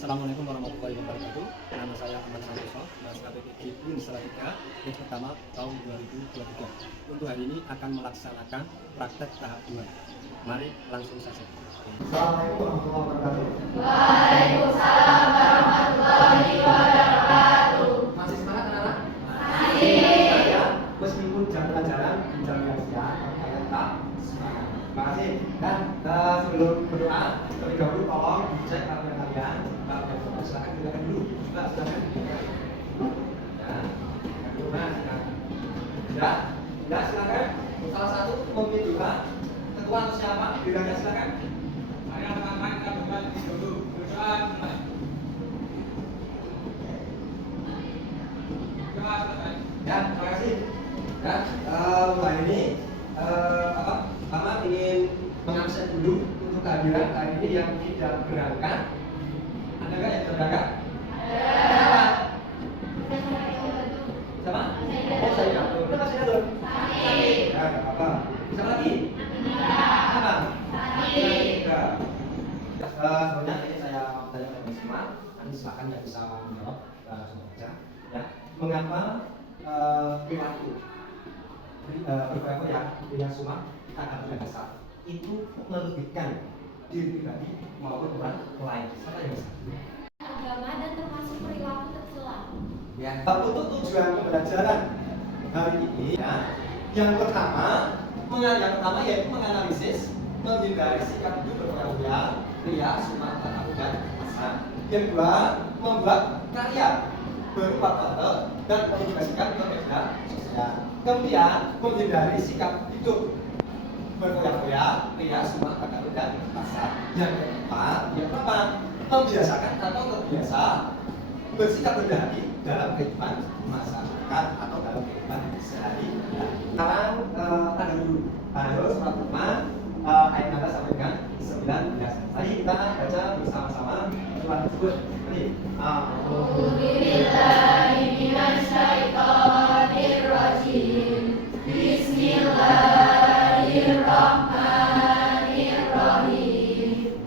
Assalamualaikum warahmatullahi wabarakatuh. Nama saya Ahmad Santoso, Mas KPPG UIN Salatiga, yang pertama tahun 2023. Untuk hari ini akan melaksanakan praktek tahap 2. Mari langsung saja. Assalamualaikum warahmatullahi wabarakatuh. Waalaikumsalam warahmatullahi wabarakatuh. Masih semangat anak-anak? Masih. Ya, meskipun jam pelajaran di jam yang siang, kalian tetap semangat. Terima kasih. Dan sebelum berdoa, terlebih dahulu tolong dicek kamera kalian. Silakan gunakan dulu. Silakan. Ya, silakan. Ya, silakan. Salah satu pemimpin juga, ketua atau siapa? Bidangnya silakan. Saya rekan-rekan kita buat dulu. Berdoa mulai. Doa selesai. Ya, terima kasih. Ya, hari ini Mama ingin mengabsen dulu untuk kehadiran hari ini yang tidak berangkat. Ada nggak yang berangkat? Ada. Siapa? Oh, saya Abdul. Kenapa saya Abdul? Ya, nggak apa-apa. Siapa lagi? Apa? Tiga. Sebenarnya ini saya tanya kepada semua. Nanti silakan yang bisa menjawab langsung saja. Ya, mengapa perilaku ya yang semua akan biasa itu melebihkan diri pribadi maupun orang lain. Siapa yang bisa? Agama dan termasuk perilaku tercela. Ya. Untuk tujuan pembelajaran hari ini, ya, yang pertama yaitu menganalisis, menghindari sikap hidup berkoyak-koyak, ria, sumak, takabur, dan pasrah. Yang kedua, membuat karya berupa foto dan mengkomunikasikan ke media sosial. Kemudian menghindari sikap hidup berkoyak-koyak, ria, sumak, takabur, dan pasrah. Yang keempat, membiasakan atau terbiasa bersikap rendah hati dalam kehidupan masyarakat atau dalam kehidupan sehari-hari. Sekarang tanda dulu. Tanda surat Luqman ayat 16 sampai dengan 19. Mari kita baca bersama-sama surat tersebut. Mari. A'udzubillahi minasyaitonir rajim. Bismillahirrahmanirrahim.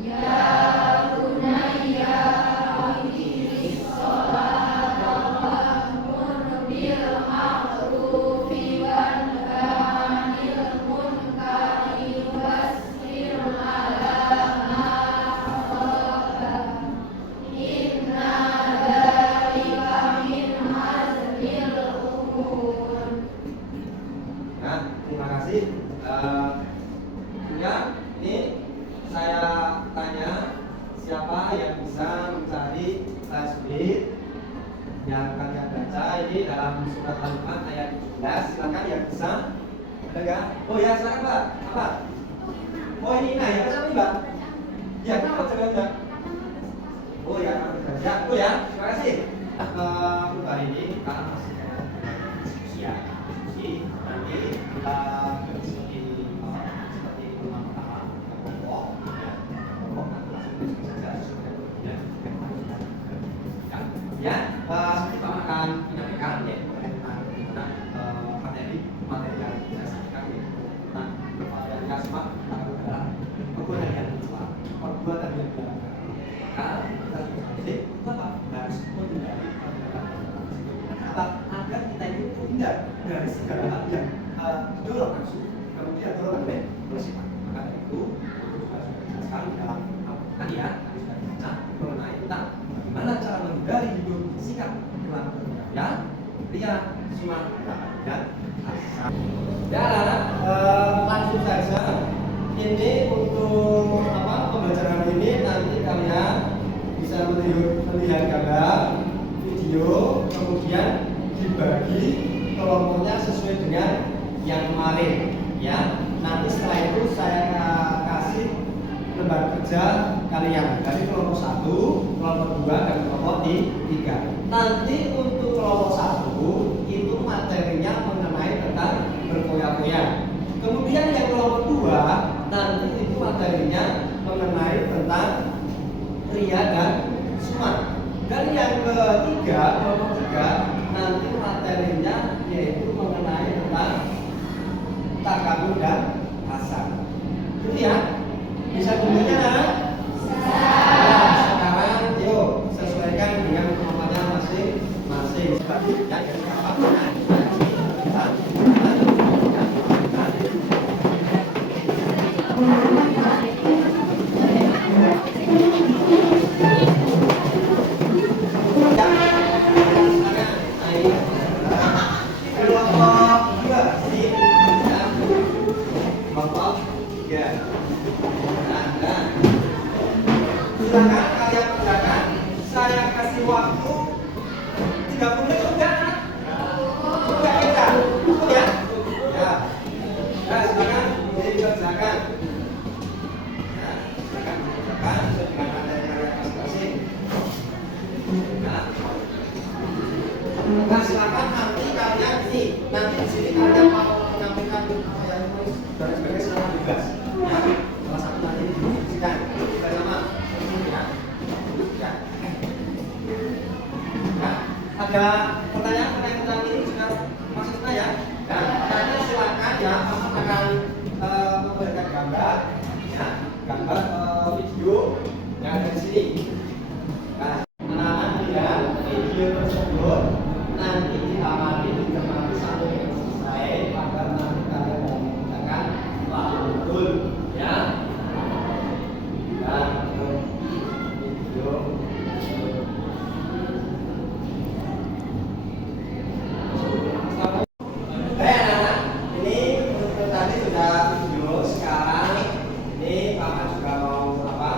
Ya bunayya aqimis sholata wa'mur bil ma'rufi wanha 'anil munkari wasbir 'ala ma asaba. Inna dzalika min azmil umur. Nah, terima kasih. Ya, ini saya tanya siapa yang bisa mencari tasbih yang kalian baca ini dalam surat Al-Luqman ayat 17. Silakan yang bisa. Ada nggak? Oh ya, silakan Mbak. Apa? Oh ini Ina ya, siapa nih Mbak? Ya, kenapa jaga? Oh ya, ya, oh ya, terima kasih. Untuk hari ini kita masih ya, nanti kita seperti pertemuan pertama pokok nanti langsung saja ya kita akan menyampaikan yaitu tentang materi yang saya sampaikan yaitu tentang perbuatan kasmat adalah perbuatan yang mencela, perbuatan yang melanggar. Maka kita harus apa? Harus menghindari apa agar kita itu terhindar dari segala hal yang dorong nafsu, kemudian dorong bersifat. Maka dari itu juga sudah dijelaskan di dalam Al-Quran ya, sudah dibaca mengenai tentang bagaimana cara menghindari hidup sikap perilaku ya, ria, sumak, dan hasad. Ya, langsung saja. Ini untuk pembelajaran ini nanti kalian bisa melihat gambar, video, kemudian dibagi kelompoknya sesuai dengan yang kemarin ya. Nanti setelah itu saya kasih lembar kerja kalian dari kelompok 1, kelompok 2, dan kelompok 3. Nanti untuk kelompok 1 itu materinya mengenai tentang berkoyak-koyak. Kemudian yang kelompok 2 nanti itu materinya mengenai tentang ria dan sumak. Dan yang ketiga, kelompok 3 nanti materinya yaitu mengenai tentang takabur dan hasad. Itu ya? Bisa dulunya, Nak? Sekarang kalian kerjakan. Saya kasih waktu 30 menit udah. Udah kita. Cukup ya? Ya. Nah, silakan jadi dikerjakan. Nah, silakan dikerjakan sesuai dengan materi kalian masing-masing. Nah, silakan nanti kalian ini nanti di sini kalian mau menyampaikan apa yang menulis dan sebagainya silakan bebas. Ya, salah satu nanti didiskusikan bersama. Ya. Ya. Nah, ada pertanyaan tentang ini juga maksudnya ya. Nah, nanti silakan ya akan memberikan gambar, ya, gambar video yang ada di sini. Nah, anak-anak lihat video tersebut nanti diamati dicermati sampai selesai agar nanti kalian dapat menggunakan paham betul, ya. Dan video. Ini untuk tadi sudah video, sekarang ini Bapak juga mau apa?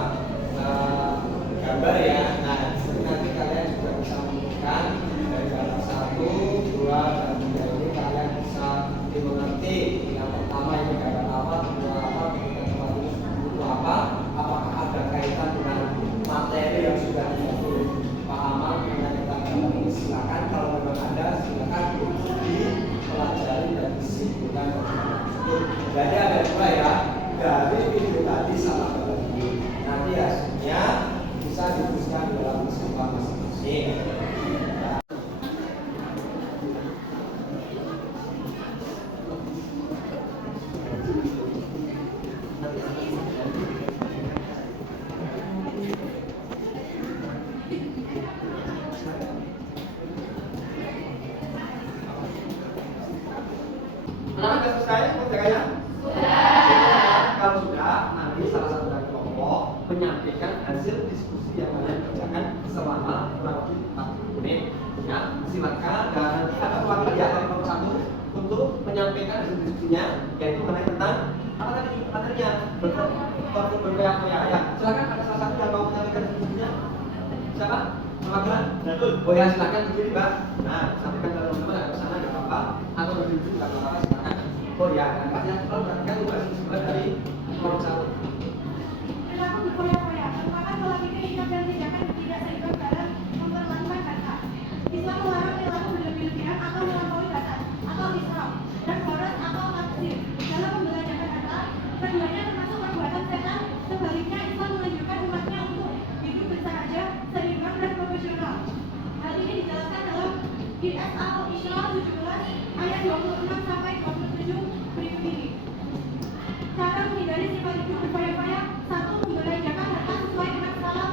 Gambar ya. Nah, nanti kalian juga bisa menunjukkan dari gambar 1, 2, dan 3 ini kalian bisa dimengerti. Yang pertama ini gambar apa, kedua apa, ketiga tempat ini butuh apa, apakah ada kaitan dengan materi yang sudah dipahami dengan tentang gambar ini. Silakan kalau memang ada, silakan untuk dipelajari dan disimpulkan. Jadi ada dua ya, dari video tadi sama gambar ini. Nanti hasilnya bisa dituliskan di dalam kesimpulan masing-masing. Anak sudah selesai pengerjaannya? Sudah. Kalau sudah, nanti salah satu dari kelompok menyampaikan hasil diskusi yang kalian kerjakan selama kurang lebih 40 menit. Ya, silakan dan nanti ada perwakilan ya dari kelompok 1 untuk menyampaikan hasil diskusinya, yaitu mengenai tentang apa tadi materinya berkoyak-koyak ya. Silakan ada salah satu yang mau menyampaikan diskusinya. Siapa? Perwakilan? Oh ya, silakan berdiri, Mbak. Nah, sampaikan ke teman-teman yang ke sana enggak apa-apa atau berdiri enggak apa-apa, silakan. Oh ya, dan pasnya kalau perhatikan juga sebelah dari kelompok 1. Perilaku berkoyak-koyak merupakan pola pikir hingga dan tindakan tidak seimbang dalam memperlakukan batas. Islam melarang perilaku berlebih-lebihan atau melampaui batas atau israf dan boros atau taksir dalam membelanjakan harta. Keduanya termasuk perbuatan setan. Sebaliknya, Islam menganjurkan umatnya untuk hidup bersahaja, seimbang dan profesional. Hal ini dijelaskan dalam IS Al-Isra 17 ayat 26 sampai 27 berikut ini. Cara menghindari sifat hidup berkoyak-koyak: 1. Membelanjakan harta sesuai dengan skala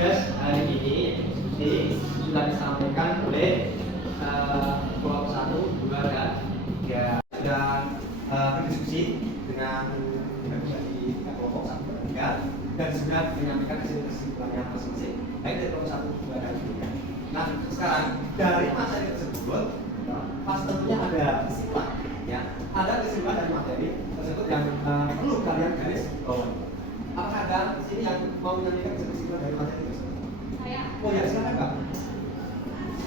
tugas hari ini diskusi sudah disampaikan oleh kelompok 1, 2, dan 3. Sudah berdiskusi dengan dari kelompok 1, 2, 3 dan sudah menyampaikan hasil kesimpulannya masing-masing baik dari kelompok 1, 2, dan 3. Nah, sekarang dari materi tersebut pastinya ada kesimpulan, ya, ada kesimpulan dari materi tersebut yang perlu kalian garis bawahi. Apakah ada di sini yang mau menyampaikan kesimpulan dari materi tersebut? Saya. Oh ya, silakan Pak.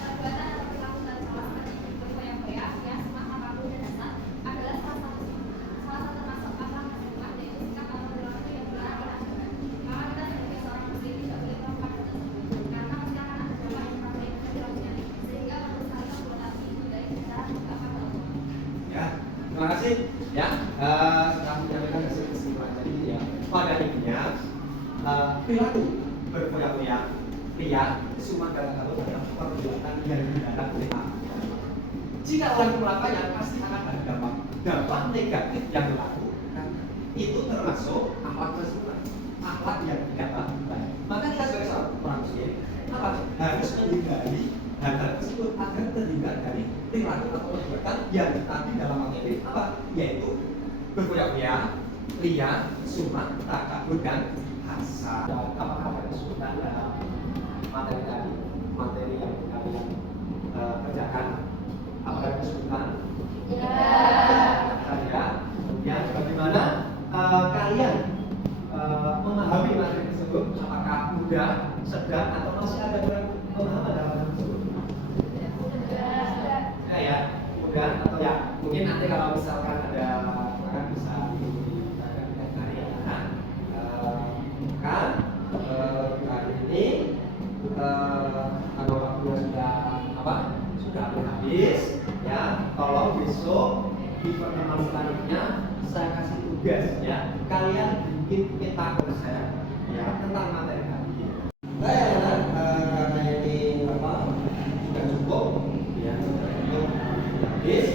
Perbuatan atau perilaku dan salah seperti berfoya-foya, ya, semacam apapun dan dasar adalah salah satu termasuk akhlak dan sifat, yaitu sikap atau perilaku yang berarti aturan. Maka kita sebagai seorang muslim tidak boleh melakukan hal tersebut, karena pasti akan ada dampak yang sampai ke dalamnya, sehingga menurut saya perbuatan itu baik secara tidak apa-apa. Ya, terima kasih. Ya, setelah menyampaikan hasil kesimpulan tadi, ya, pada intinya perilaku berfoya-foya, ria, cuma kata-kata adalah perbuatan yang dilarang oleh agama. Jika orang melakukannya pasti akan ada dampak negatif yang berlaku. Itu termasuk akhlak tersebut, akhlak yang tidak baik. Maka kita sebagai seorang orang muslim harus menghindari hal tersebut agar terhindar dari perilaku atau perbuatan yang tadi dalam materi yaitu berfoya-foya, ria, sum'ah, takabur, dan hasad. Apakah ada kesulitan dalam materi tadi, materi yang kalian kerjakan? Apakah ada kesulitan? Ya. Kemudian bagaimana kalian memahami materi tersebut? Apakah mudah, sedang, atau masih ada kurang pemahaman dalam hal tersebut? Ya, mudah atau ya? Mungkin nanti kalau misalkan ada akan bisa dibicarakan dengan kalian. Kan hari ini kalau waktunya sudah habis, ya. Tolong besok di pertemuan selanjutnya saya kasih tugas, ya. Kalian bikin peta konsep, ya, tentang materi tadi. Baik, karena ini sudah cukup, ya, untuk habis.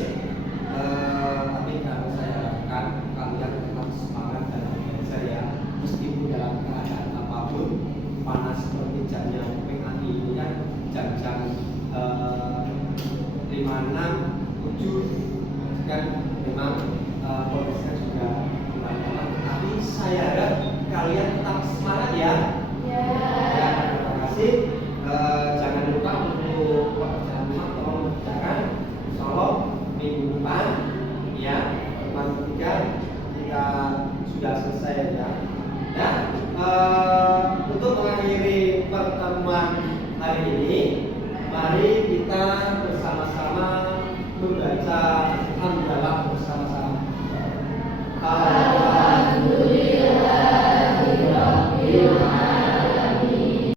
Tapi kalau saya harapkan kalian tetap semangat dalam belajar, ya, meskipun dalam keadaan apapun, panas seperti jamnya PKI ini kan jam-jam 5, 6, 7 kan memang kondisinya juga kurang tepat. Tapi saya harap kalian tetap semangat, ya. Ya, terima kasih. Jangan lupa untuk pekerjaan rumah tolong kerjakan. Insyaallah minggu depan, ya, pertemuan ketiga kita sudah selesai, ya. Ya, untuk mengakhiri pertemuan hari ini, mari kita bersama-sama membaca